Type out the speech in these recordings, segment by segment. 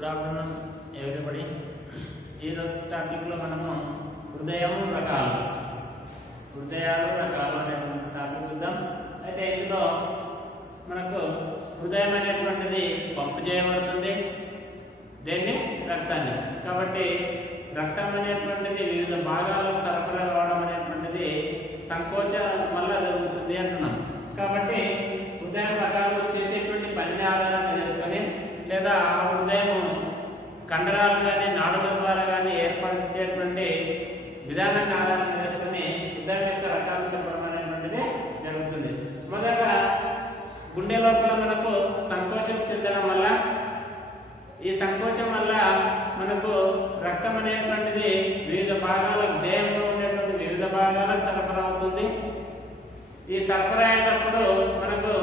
Good afternoon everybody. ఈరోజు టాపిక్లో మనము హృదయాలు రకాలు అనేటువంటి టాపిక్ చూద్దాం. అయితే ఇందులో మనకు హృదయం అనేటువంటిది పంపు చేయబడుతుంది, దేన్ని రక్తాన్ని. కాబట్టి రక్తం అనేటువంటిది వివిధ భాగాలకు సరఫరా కావడం అనేటువంటిది సంకోచం వల్ల జరుగుతుంది అంటున్నాం. కాబట్టి హృదయం రకాలు చేసేటువంటి పనిని ఆధారంగా చేసుకొని లేదా ఆ హృదయం కండరాలు కానీ నాడుల ద్వారా కానీ ఏర్పడేటువంటి విధానాన్ని ఆధారంగా చేసుకుని హృదయం యొక్క రకాలు చెప్పడం అనేటువంటిది జరుగుతుంది. మొదట గుండె లోపల మనకు సంకోచం చెందడం వల్ల, ఈ సంకోచం వల్ల మనకు రక్తం అనేటువంటిది వివిధ భాగాలకు, దేహంలో ఉండేటువంటి వివిధ భాగాలకు సరఫరా అవుతుంది. ఈ సరఫరా అయ్యేటప్పుడు మనకు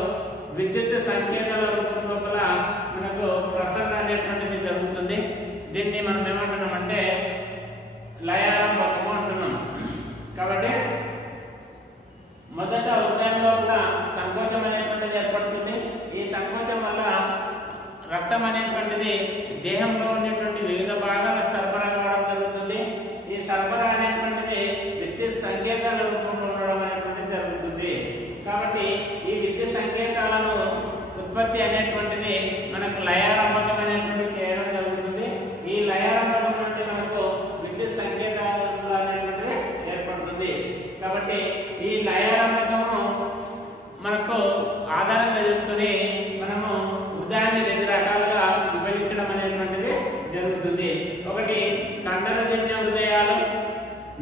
విద్యుత్ సంకేతాల రూపం లోపల మనకు ప్రసరణ అనేటువంటిది జరుగుతుంది. దీన్ని మనం ఏమంటున్నామంటే లయారంభకము అంటున్నాం. కాబట్టి మొదట హృదయం లోపల సంకోచం అనేటువంటిది ఏర్పడుతుంది. ఈ సంకోచం వల్ల రక్తం అనేటువంటిది దేహంలో ఉండేటువంటి వివిధ భాగాలకు సరఫరా కావడం జరుగుతుంది. ఈ సరఫరా అనేటువంటిది విద్యుత్ సంకేతాల రూపంలో ఉండడం అనేటువంటిది జరుగుతుంది. కాబట్టి ఈ విద్యుత్ సంకేతాలను ఉత్పత్తి అనేటువంటిది మనకు లయారంభకం అనేటువంటి చేయడం జరుగుతుంది. ఈ లయారంభకం నుండి మనకు విద్యుత్ సంకేతాలు అనేటువంటిది ఏర్పడుతుంది. కాబట్టి ఈ లయారంభకము మనకు ఆధారంగా చేసుకుని మనము హృదయాన్ని రెండు రకాలుగా విభజించడం అనేటువంటిది జరుగుతుంది. ఒకటి కండరజన్య హృదయాలు,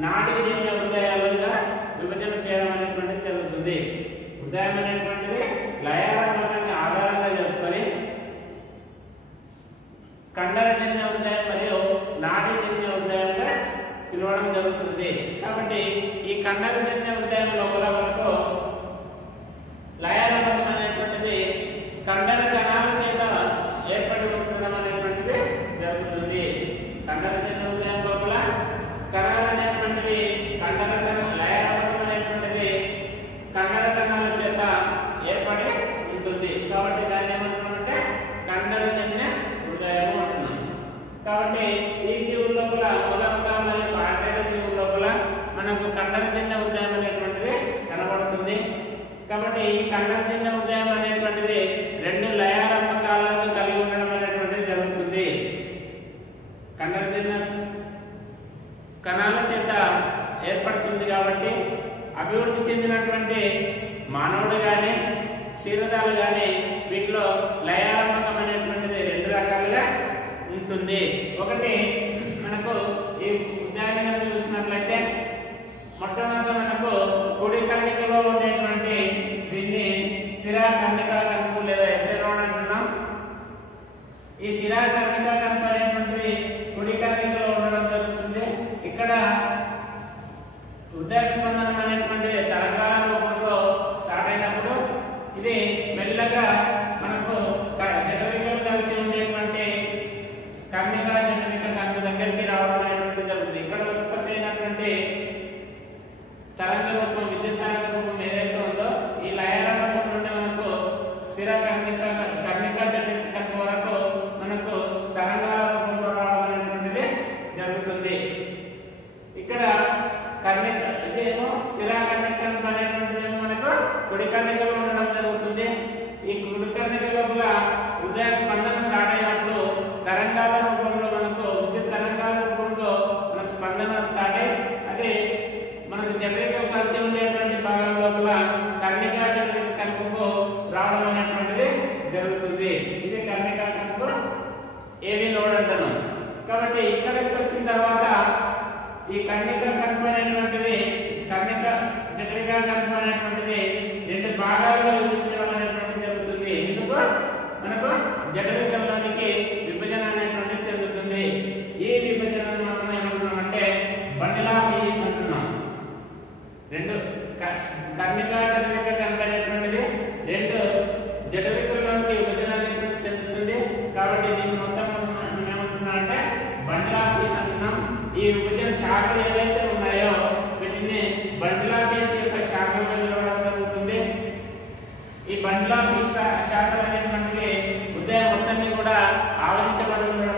నాడీజన్య హృదయాలుగా విభజన చేయడం అనేటువంటిది జరుగుతుంది. హృదయం అనేటువంటిది లయారంభకాన్ని ఆధారంగా చేసుకొని కండరజన్య హృదయం మరియు నాడీజన్య హృదయంగా పిలవడం జరుగుతుంది. కాబట్టి ఈ కండరజన్య హృదయం లోపల వరకు లయారంభకం అనేటువంటిది కండర కణాల చేత ఏర్పడి ఉండడం అనేటువంటిది జరుగుతుంది. కండరజన్య హృదయం లోపల కణాలు అనేటువంటివి కండర కణం, లయారంభకం అనేటువంటిది కండర కణాల చేత ఏర్పడి ఉంటుంది. కాబట్టి దాన్ని ఏమంటున్నామంటే కండరజన్య హృదయము అంటున్నాం. కాబట్టి ఈ జీవుల లోపల మొలస్కా మరియు కార్డేట జీవుల లోపల మనకు కండరజన్య హృదయం అనేటువంటిది కనబడుతుంది. కాబట్టి ఈ కండరజన్య హృదయం అనేటువంటిది రెండు లయారంభకాలను కలిగి ఉండడం అనేటువంటిది జరుగుతుంది. కండరజన్య కణాల చేత ఏర్పడుతుంది. కాబట్టి అభివృద్ధి చెందినటువంటి మానవుడు గాని క్షీరదాలు గాని వీటిలో లయారంభకం అనేటువంటిది రెండు రకాలుగా ఉంటుంది. ఒకటి మనకు ఈ ఉదాహరణగా చూసినట్లయితే మొట్టమొదటి మనకు కుడి కర్ణికలో ఉండేటువంటి దీన్ని శిరా కర్ణికా కణుపు లేదా ఎసెరోన్ అంటున్నాం. ఈ శిరా కర్ణికా కణుపు అనేటువంటిది కుడి కర్ణికలో ఉండడం జరుగుతుంది. ఇక్కడ హృదయ స్పందనం అనేటువంటిది తరంగాల రూపంలో స్టార్ట్ అయినప్పుడు ఇది మెల్లగా మనకు జఠరికలు కలిసి ఉండేటువంటి కర్ణిక జఠరిక కణుపు దగ్గరికి రావడం అనేటువంటిది జరుగుతుంది. ఇక్కడ ఉత్పత్తి అయినటువంటి తరంగ రూపం, విద్యుత్ తరంగ రూపం ఏదైతే ఉందో ఈ లయారంభకం నుండి మనకు శిర కర్ణిక జఠరిక కణుపు వరకు మనకు తరంగాల రూపంలో రావడం అనేటువంటిది జరుగుతుంది. ఇక్కడ కర్ణిక ఇదేమో శిరా కర్ణిక కణుపు అనేటువంటిది మనకు కుడి కర్ణికలో ఉండడం జరుగుతుంది. ఈ కుడి కర్ణిక లోపల హృదయ స్పందన స్టార్ట్ అయినప్పుడు తరంగాల రూపంలో మనకు విద్యుత్ తరంగాల రూపంలో మనకు స్పందన స్టార్ట్ అయ్యి అదే మనకు జఠరికలు కలిసి ఉండేటువంటి భాగం లోపల కర్ణిక జఠరిక కణుపుకు రావడం అనేటువంటిది జరుగుతుంది. ఇది కర్ణిక కణుపు ఏవి నోడ్ అంటున్నాం. కాబట్టి ఇక్కడికి వచ్చిన తర్వాత ఈ కర్ణిక కణుపు అనేటువంటిది కర్ణిక జఠరిక కణుపు అనేటువంటిది రెండు భాగాలుగా విభజించడం అనేటువంటిది జరుగుతుంది. ఎందుకు మనకు జఠరికల్లోనికి విభజన అనేటువంటిది చెందుతుంది. ఈ విభజనను మనం ఏమంటున్నామంటే బండిల్ ఆఫ్ హీస్ అంటున్నాం. రెండు కర్ణిక జఠరిక కణుపు అనేటువంటిది రెండు జఠరికల్లోనికి విభజన అనేటువంటిది చెందుతుంది. కాబట్టి దీని మొత్తం మనం ఏమంటున్నాం అంటే బండిల్ ఆఫ్ హీస్ అంటున్నాం. ఈ విభజన శాఖలు ఏవైతే ఉన్నాయో వీటిని బండిల్ ఆఫ్ హీస్ యొక్క శాఖలుగా పిలవడం జరుగుతుంది. ఈ బండిల్ ఆఫ్ హీస్ శాఖలు అనేటువంటివి హృదయం మొత్తాన్ని కూడా ఆవరించబడి ఉండడం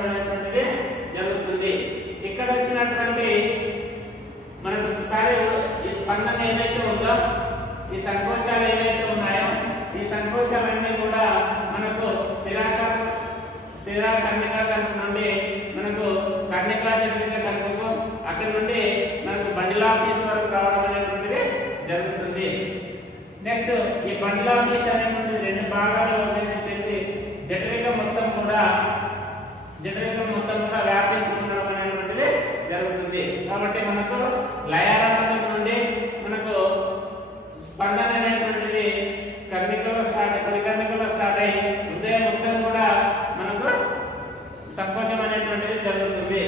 సిరా కర్ణికా కణుపు నుండి మనకు కర్ణికా జఠరిక కణుపుకు అక్కడ నుండి మనకు బండిల్ ఆఫ్ హీస్ వరకు రావడం అనేటువంటిది జరుగుతుంది. నెక్స్ట్ ఈ బండిల్ ఆఫ్ హీస్ అనేటువంటిది రెండు భాగాలుగా విభజించింది. జఠరిక మొత్తం కూడా వ్యాపించి ఉండడం అనేటువంటిది జరుగుతుంది. కాబట్టి మనకు లయారంభం నుండి మనకు స్పందన అనేటువంటిది కర్ణికలో స్టార్ట్ అయ్యి హృదయం మొత్తం కూడా మనకు సంకోచం అనేటువంటిది జరుగుతుంది.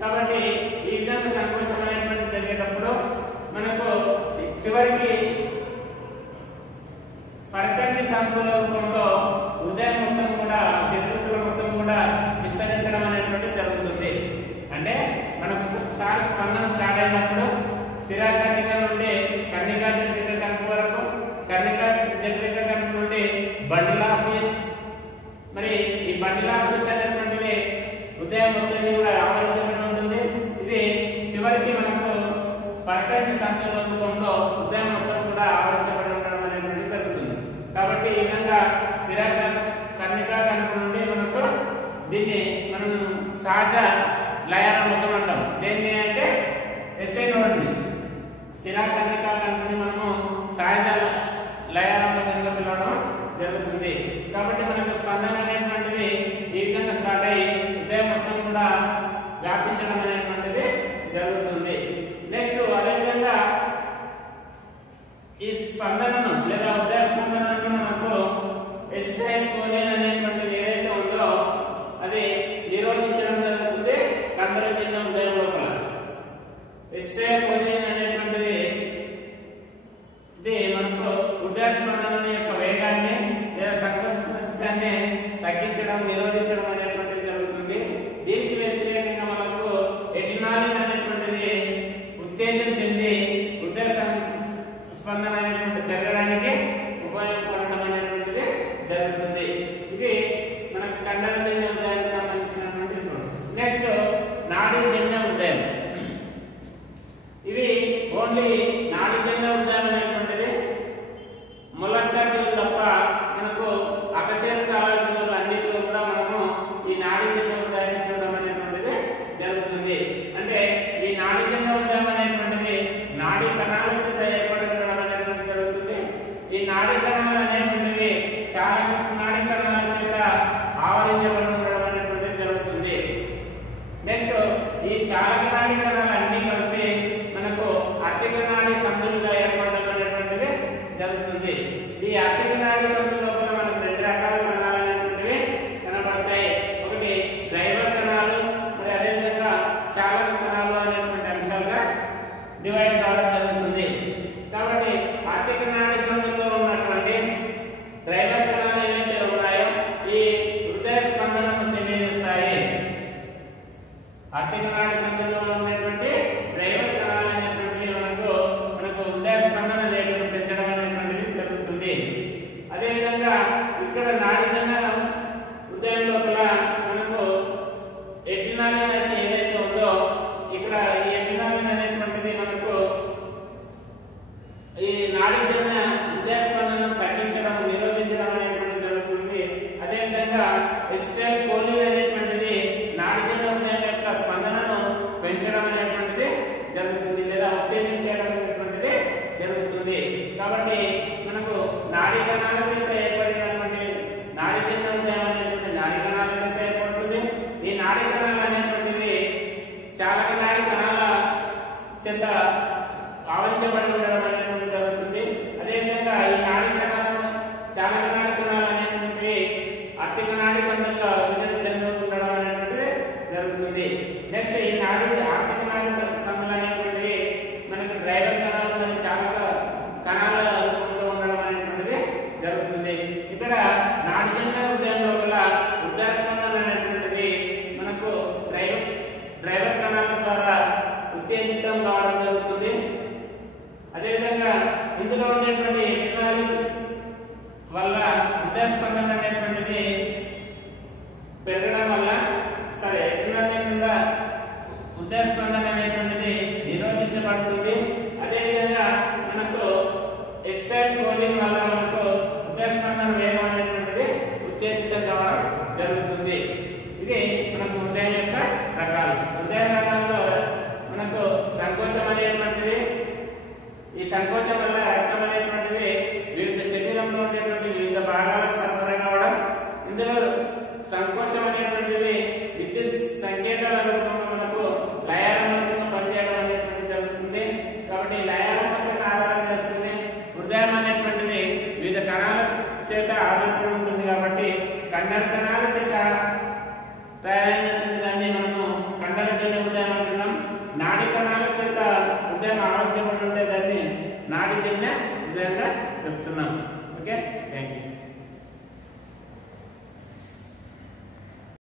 కాబట్టి ఈ విధంగా సంకోచం అనేటువంటిది జరిగేటప్పుడు మనకు చివరికి పరకంజి తంతుల రూపంలో హృదయం మొత్తం కూడా జఠరికల మొత్తం కూడా విస్తరించడం అనేటువంటిది జరుగుతుంది. అంటే మనకు ఒకసారి స్పందన స్టార్ట్ అయినప్పుడు సిరా కర్ణిక నుండి కర్ణికా జఠరిక కణుపు వరకు, కర్ణికా జఠరిక కణుపు నుండి బండిల్ ఆఫ్ హీస్, మరి ఈ బండిల్ ఆఫ్ హీస్ అనేటువంటిది హృదయం మొత్తం కూడా ఆవరించబడి ఉంటుంది. ఇది చివరికి మనకు పరకంజి తంతుల రూపంలో హృదయం మొత్తం కూడా ఆవరించబడి ఉండడం అనేటువంటిది జరుగుతుంది. కాబట్టి ఈ విధంగా సిరా కర్ణికా కణుపు నుండి మనకు దీన్ని మనం సహజ లయారంభకం అంటాం. దేన్ని అంటే ఎస్ఐ నోడ్ని సిరా కర్ణికా కణుపుని మనము సహజ లయారంభకంగా పిలవడం జరుగుతుంది. కాబట్టి మనకు స్పందన అనేటువంటిది ఈ విధంగా స్టార్ట్ అయ్యి హృదయం మొత్తం కూడా వ్యాపించడం అనేటువంటిది జరుగుతుంది. నెక్స్ట్ అదేవిధంగా ఈ స్పందనను లేదా హృదయ స్పందనను మనకు ఎసిటైల్ కోలిన్ అనేటువంటిది ఏదైతే ఉందో అది నిరోధించడం జరుగుతుంది కండరజన్య హృదయం లోపల. ఎసిటైల్ కోలిన్ అనేటువంటిది ఇది మనకు హృదయ స్పందన యొక్క వేగాన్ని లేదా సంకోచాన్ని తగ్గించడం, నిరోధించడం అనేటువంటిది జరుగుతుంది. దీనికి వ్యతిరేకంగా మనకు ఎడినాలిన్ అనేటువంటిది ఉత్తేజం చెంది హృదయ స్పందన అనేటువంటి పెరగడానికి ఉపయోగపడటం అనేటువంటిది జరుగుతుంది. ఇది మనకు కండరజన్య హృదయానికి సంబంధించినటువంటి ప్రాసెస్. నెక్స్ట్ నాడీజన్య హృదయం. ఇవి ఓన్లీ నాడీజన్య హృదయం అనేటువంటిది మొలస్కా జీవులు తప్ప మనకు అకశేరుకాల జీవులు అన్నింటిలో కూడా మనము ఈ నాడీజన్య హృదయాన్ని చూడడం అనేటువంటిది జరుగుతుంది. అంటే ఈ నాడీజన్య హృదయం అనేటువంటిది నాడీ కణాల చేత ఏర్పడి ఉండడం అనేటువంటిది జరుగుతుంది. ఈ నాడీ కణాలు అనేటువంటివి చాలా నాడీ కణాల చేత ఆవరించబడి ఉండడం అనేటువంటిది జరుగుతుంది. నెక్స్ట్ ఈ చాలక నాడీ కణాలు అన్ని కలిసి మనకు అత్యక నాడీ సందులుగా ఏర్పడడం అనేటువంటిది జరుగుతుంది. ఈ అత్యక నాడీ సందుల లోపల మనకు రెండు రకాల కణాలు అనేటువంటివి కనబడతాయి. ఒకటి డ్రైవర్ కణాలు, మరి అదేవిధంగా చాలక కణాలు అనేటువంటి అంశాలుగా డివైడ్ కావడం జరుగుతుంది. కాబట్టి అత్యక నాడీ సందుల్లో ఉన్నటువంటి డ్రైవర్ కణాలు ఏవైతే ఉన్నాయో ఈ హృదయ స్పందనను తెలియజేస్తాయి. అత్యక నాడీ సందుల్లో ఉన్నటువంటి డ్రైవర్ కణాలు అనేటువంటివి మనకు హృదయ స్పందన రేటును పెంచడం అనేటువంటిది జరుగుతుంది. అదేవిధంగా ఇక్కడ నాడీజన్య హృదయం లోపల మనకు ఎడ్రినాలిన్ అనేది ఏదైతే ఉందో ఇక్కడ ఈ ఎడ్రినాలిన్ అనేటువంటిది మనకు ఈ నాడీజన్య హృదయ స్పందనను తగ్గించడం, నిరోధించడం అనేటువంటిది జరుగుతుంది. అదేవిధంగా ఎసిటైల్ కోలిన్ అనేటువంటిది నాడీజన్య హృదయం యొక్క స్పందనను పెంచడం అనేటువంటిది జరుగుతుంది లేదా ఉత్తేజం చేయడం అనేటువంటిది జరుగుతుంది. కాబట్టి మనకు నాడీ కణాల చేత ఏర్పడినటువంటి నాడీజన్య హృదయం అనేటువంటి నాడీ కణాల చేత ఏర్పడుతుంది. ఈ నాడీ కణాలు అనేటువంటిది చాలక నాడీ కణాల చేత ఆవరించబడి ఉండడం అనేటువంటిది జరుగుతుంది. అదేవిధంగా ఈ నాడీ కణాలు చాలక నాడీ కణాలు అనేటువంటివి అత్యక నాడీ సందులుగా విభజన చెంది ఉండడం అనేటువంటిది జరుగుతుంది. నెక్స్ట్ ఈ నాడీ ఆర్థిక నాడీ సందులు అనేటువంటివి మనకు డ్రైవర్ కణాలు మరియు చాలక కణాల రూపంలో ఉండడం అనేటువంటిది జరుగుతుంది. ఇక్కడ నాడీజన్య హృదయం లోపల హృదయ స్పందన అనేటువంటిది మనకు డ్రైవర్ కణాల ద్వారా ఉత్తేజితం కావడం జరుగుతుంది. అదేవిధంగా ఇందులో ఉండేటువంటి ఎడ్రినాలిన్ వల్ల హృదయ స్పందన అనేటువంటిది పెరగడం వల్ల ఎడ్రినాలిన్ వల్ల హృదయ స్పందన అనేటువంటిది నిరోధించబడుతుంది. అదేవిధంగా మనకు ఎసిటైల్ కోలిన్ వల్ల మనకు హృదయ స్పందన వేగం అనేటువంటిది జరుగుతుంది. ఇది మనకు హృదయం యొక్క రకాలు. హృదయ రకాల్లో మనకు సంకోచం అనేటువంటిది, ఈ సంకోచం వల్ల రక్తం అనేటువంటిది వివిధ శరీరంలో ఉండేటువంటి వివిధ భాగాలకు సరఫరా కావడం. ఇందులో సంకోచం అనేటువంటిది విద్యుత్ సంకేతాల రూపంలో మనకు లయాత్మకంగా పనిచేయడం అనేటువంటిది జరుగుతుంది. కాబట్టి లయాత్మకంగా ఆధారం చేసుకుని హృదయం అనేటువంటిది వివిధ కణాల చేత ఆధారపడి ఉంటుంది. కాబట్టి కండర కణాలు